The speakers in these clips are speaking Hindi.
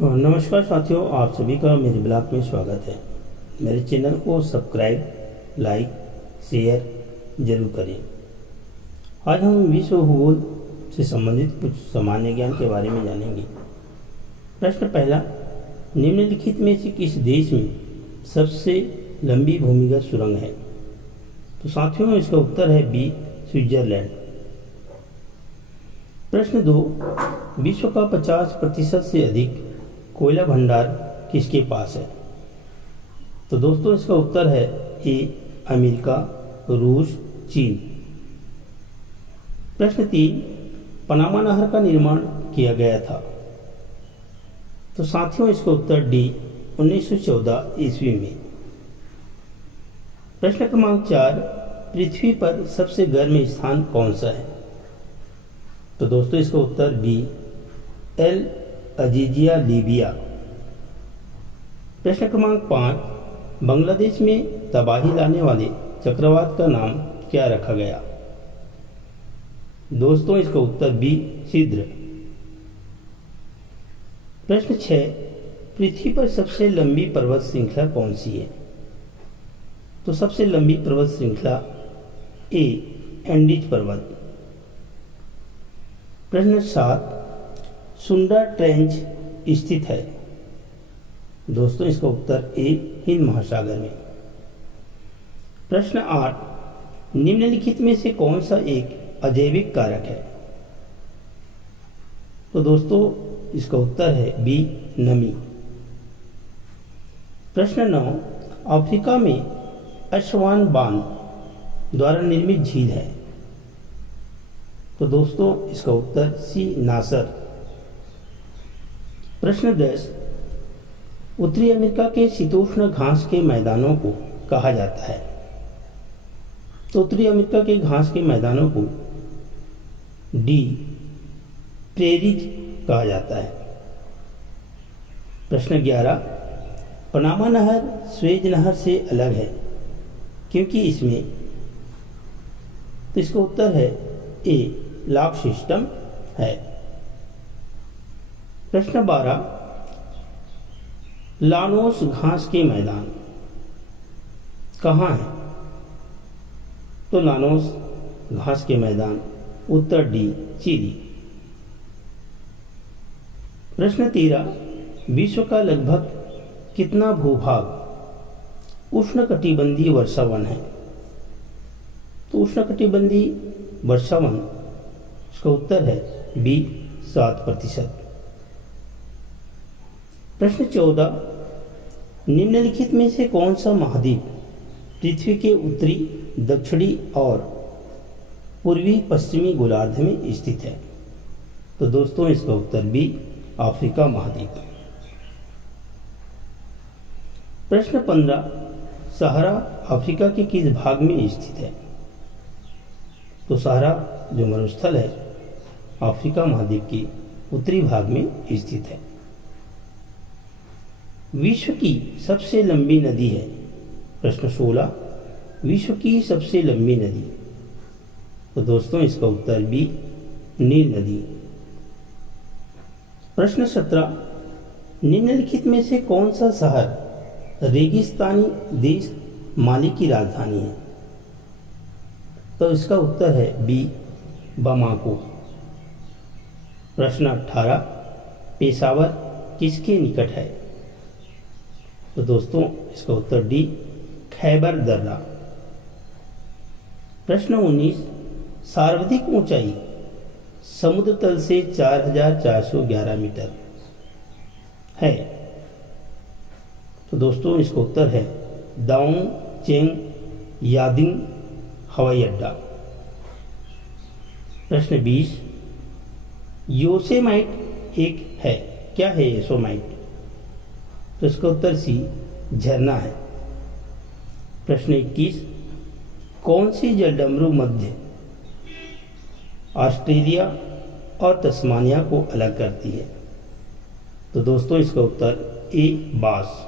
नमस्कार साथियों, आप सभी का मेरे ब्लॉग में स्वागत है। मेरे चैनल को सब्सक्राइब, लाइक, शेयर जरूर करें। आज हम विश्व भूगोल से संबंधित कुछ सामान्य ज्ञान के बारे में जानेंगे। प्रश्न पहला, निम्नलिखित में से किस देश में सबसे लंबी भूमिगत सुरंग है? तो साथियों, इसका उत्तर है बी, स्विट्जरलैंड। प्रश्न 2, विश्व का 50% से अधिक कोयला भंडार किसके पास है? तो दोस्तों, इसका उत्तर है ए, अमेरिका, रूस, चीन। प्रश्न 3, पनामा नहर का निर्माण किया गया था? तो साथियों, इसका उत्तर डी, 1914 ईस्वी में। प्रश्न क्रमांक 4, पृथ्वी पर सबसे गर्म स्थान कौन सा है? तो दोस्तों, इसका उत्तर बी, एल अजीजिया, लीबिया। प्रश्न क्रमांक 5, बांग्लादेश में तबाही लाने वाले चक्रवात का नाम क्या रखा गया? दोस्तों, इसका उत्तर बी, सिद्र। प्रश्न 6, पृथ्वी पर सबसे लंबी पर्वत श्रृंखला कौन सी है? तो सबसे लंबी पर्वत श्रृंखला ए, एंडीज पर्वत। प्रश्न 7, सुंडा ट्रेंच स्थित है? दोस्तों, इसका उत्तर ए, हिंद महासागर में। प्रश्न 8, निम्नलिखित में से कौन सा एक अजैविक कारक है? तो दोस्तों, इसका उत्तर है बी, नमी। प्रश्न 9, अफ्रीका में अस्वान बांध द्वारा निर्मित झील है? तो दोस्तों, इसका उत्तर सी, नासर। प्रश्न 10, उत्तरी अमेरिका के शीतोष्ण घास के मैदानों को कहा जाता है? तो उत्तरी अमेरिका के घास के मैदानों को डी, प्रेरीज कहा जाता है। प्रश्न 11, पनामा नहर स्वेज नहर से अलग है क्योंकि इसमें? तो इसका उत्तर है ए, लॉक सिस्टम है। प्रश्न 12, लानोस घास के मैदान कहाँ है? तो लानोस घास के मैदान उत्तर डी, चिली। प्रश्न 13, विश्व का लगभग कितना भूभाग उष्णकटिबंधीय वर्षावन है? तो उष्णकटिबंधीय वर्षावन, इसका उत्तर है बी, 7%। प्रश्न 14, निम्नलिखित में से कौन सा महाद्वीप पृथ्वी के उत्तरी, दक्षिणी और पूर्वी पश्चिमी गोलार्ध में स्थित है? तो दोस्तों, इसका उत्तर बी, अफ्रीका महाद्वीप। प्रश्न 15, सहारा अफ्रीका के किस भाग में स्थित है? तो सहारा जो मरुस्थल है अफ्रीका महाद्वीप के उत्तरी भाग में स्थित है। विश्व की सबसे लंबी नदी है? प्रश्न 16, विश्व की सबसे लंबी नदी? तो दोस्तों, इसका उत्तर बी, नील नदी। प्रश्न 17, निम्नलिखित में से कौन सा शहर रेगिस्तानी देश माली की राजधानी है? तो इसका उत्तर है बी, बमाको। प्रश्न 18, पेशावर किसके निकट है? तो दोस्तों, इसका उत्तर डी, खैबर दर्रा। प्रश्न 19, सर्वाधिक ऊंचाई समुद्र तल से 4411 मीटर है? तो दोस्तों, इसका उत्तर है दाओंग चेंग यादिंग हवाई अड्डा। प्रश्न 20, योसेमाइट एक है, क्या है योसेमाइट? तो इसका उत्तर सी, झरना है। प्रश्न 21, कौन सी जलडमरू मध्य ऑस्ट्रेलिया और तस्मानिया को अलग करती है? तो दोस्तों, इसका उत्तर ए, बास।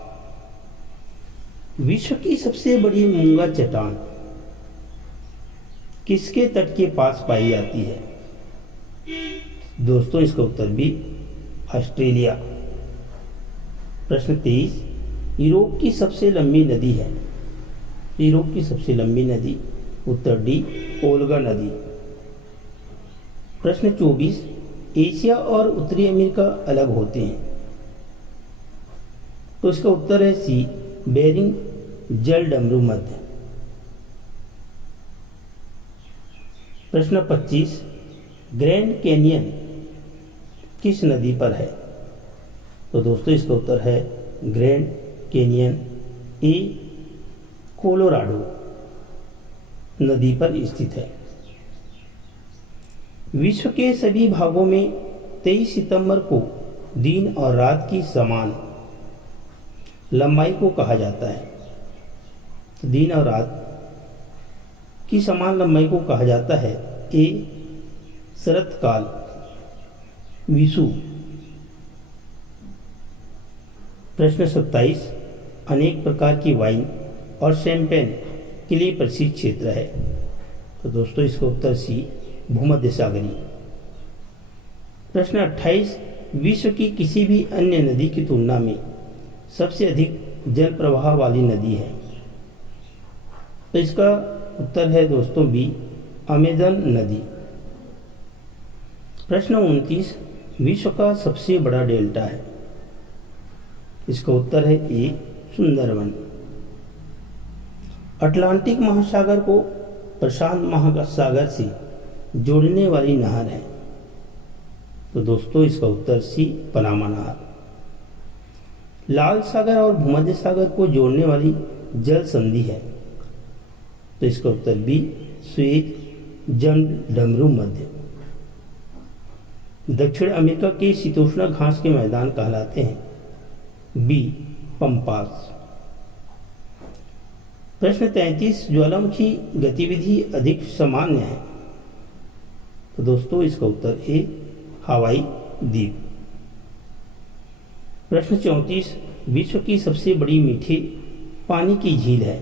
विश्व की सबसे बड़ी मूंगा चट्टान किसके तट के पास पाई जाती है? दोस्तों, इसका उत्तर बी, ऑस्ट्रेलिया। प्रश्न 23, यूरोप की सबसे लंबी नदी है। यूरोप की सबसे लंबी नदी, उत्तर डी ओल्गा नदी। प्रश्न 24, एशिया और उत्तरी अमेरिका अलग होते हैं। तो इसका उत्तर है सी बेरिंग जल डमरू मध्य। प्रश्न 25, ग्रैंड कैनियन किस नदी पर है। तो दोस्तों इसका उत्तर है ग्रैंड कैनियन ए कोलोराडो नदी पर स्थित है। विश्व के सभी भागों में 23 सितंबर को दिन और रात की समान लंबाई को कहा जाता है। तो दिन और रात की समान लंबाई को कहा जाता है ए शरतकाल विषु। प्रश्न 27, अनेक प्रकार की वाइन और शैंपेन के लिए प्रसिद्ध क्षेत्र है। तो दोस्तों इसका उत्तर सी भूमध्य सागरीय। प्रश्न 28, विश्व की किसी भी अन्य नदी की तुलना में सबसे अधिक जल प्रवाह वाली नदी है। तो इसका उत्तर है दोस्तों बी अमेजन नदी। प्रश्न 29, विश्व का सबसे बड़ा डेल्टा है। इसका उत्तर है ए सुंदरवन। अटलांटिक महासागर को प्रशांत महासागर से जोड़ने वाली नहर है। तो दोस्तों इसका उत्तर सी पनामा नहर। लाल सागर और भूमध्य सागर को जोड़ने वाली जल संधि है। तो इसका उत्तर बी स्वेज जल डमरू मध्य। दक्षिण अमेरिका के शीतोष्ण घास के मैदान कहलाते हैं बी पंपास। प्रश्न 33, ज्वालामुखी गतिविधि अधिक सामान्य है। तो दोस्तों इसका उत्तर ए हवाई द्वीप। प्रश्न 34, विश्व की सबसे बड़ी मीठे पानी की झील है।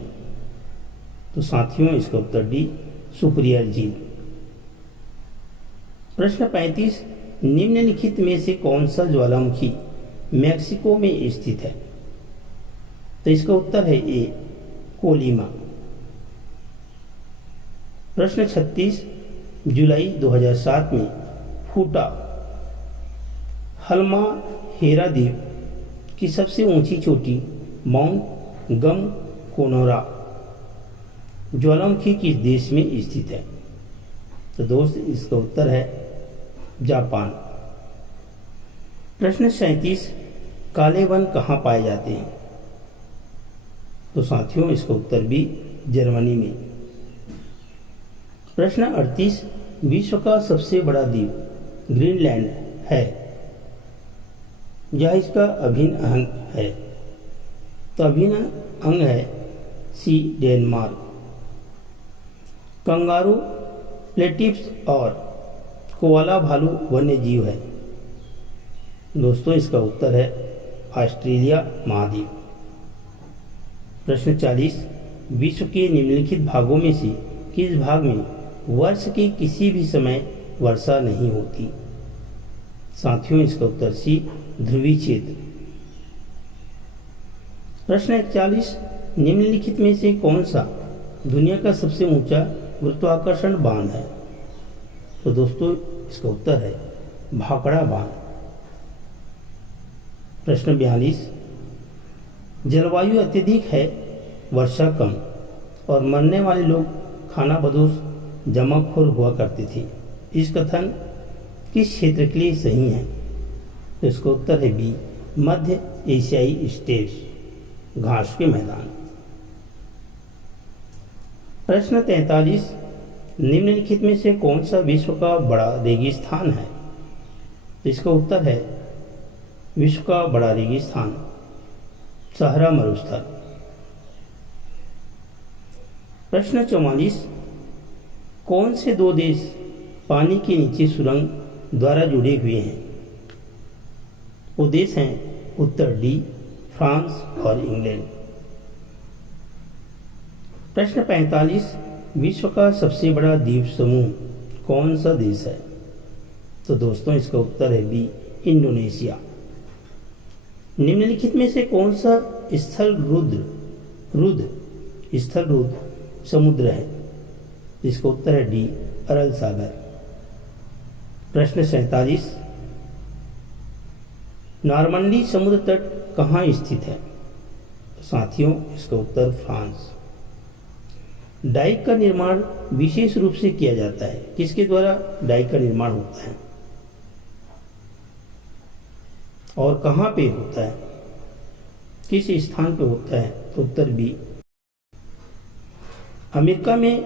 तो साथियों इसका उत्तर डी सुपरियर झील। प्रश्न 35, निम्नलिखित में से कौन सा ज्वालामुखी मैक्सिको में स्थित है। तो इसका उत्तर है ए कोलिमा। प्रश्न 36, जुलाई 2007 में फूटा हल्मा हेरा द्वीप की सबसे ऊंची चोटी माउंट गम कोनोरा ज्वालामुखी किस देश में स्थित है। तो दोस्त इसका उत्तर है जापान। प्रश्न 37, काले वन कहाँ पाए जाते हैं। तो साथियों इसका उत्तर भी जर्मनी में। प्रश्न 38, विश्व का सबसे बड़ा द्वीप ग्रीनलैंड है। यह इसका अभिन्न अंग है। तो अभिन्न अंग है सी डेनमार्क। कंगारू प्लेटिप्स और कोआला भालू वन्य जीव है। दोस्तों इसका उत्तर है ऑस्ट्रेलिया महाद्वीप। प्रश्न 40, विश्व के निम्नलिखित भागों में से किस भाग में वर्ष के किसी भी समय वर्षा नहीं होती। साथियों इसका उत्तर सी ध्रुवीय क्षेत्र। प्रश्न 41, निम्नलिखित में से कौन सा दुनिया का सबसे ऊंचा गुरुत्वाकर्षण बांध है। तो दोस्तों इसका उत्तर है भाखड़ा बांध। प्रश्न 42, जलवायु अत्यधिक है वर्षा कम और मरने वाले लोग खानाबदोश जमाखोर हुआ करते थे। इस कथन किस क्षेत्र के लिए सही है। तो इसका उत्तर है बी मध्य एशियाई स्टेप्स घास के मैदान। प्रश्न 43, निम्नलिखित में से कौन सा विश्व का बड़ा रेगिस्तान है। तो इसका उत्तर है विश्व का बड़ा रेगिस्तान सहरा मरुस्थल। प्रश्न 44, कौन से दो देश पानी के नीचे सुरंग द्वारा जुड़े हुए हैं। वो देश हैं उत्तर डी फ्रांस और इंग्लैंड। प्रश्न 45, विश्व का सबसे बड़ा द्वीप समूह कौन सा देश है। तो दोस्तों इसका उत्तर है बी इंडोनेशिया। निम्नलिखित में से कौन सा स्थल रुद्र समुद्र है? इसका उत्तर है डी, अरल सागर। प्रश्न 47, नॉर्मंडी समुद्र तट कहाँ स्थित है? साथियों, इसका उत्तर फ्रांस। डाइक का निर्माण विशेष रूप से किया जाता है, किसके द्वारा डाइक का निर्माण होता है और कहाँ पे होता है, किस स्थान पे होता है? तो उत्तर बी। अमेरिका में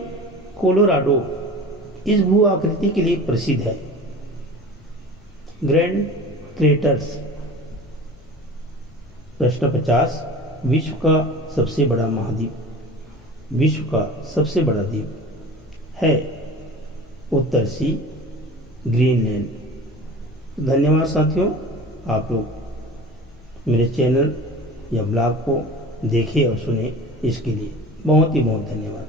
कोलोराडो इस भू आकृति के लिए प्रसिद्ध है, ग्रैंड क्रेटर्स। प्रश्न 50, विश्व का सबसे बड़ा द्वीप है? उत्तर सी, ग्रीनलैंड। धन्यवाद साथियों, आप लोग मेरे चैनल या ब्लॉग को देखें और सुने, इसके लिए बहुत ही बहुत धन्यवाद।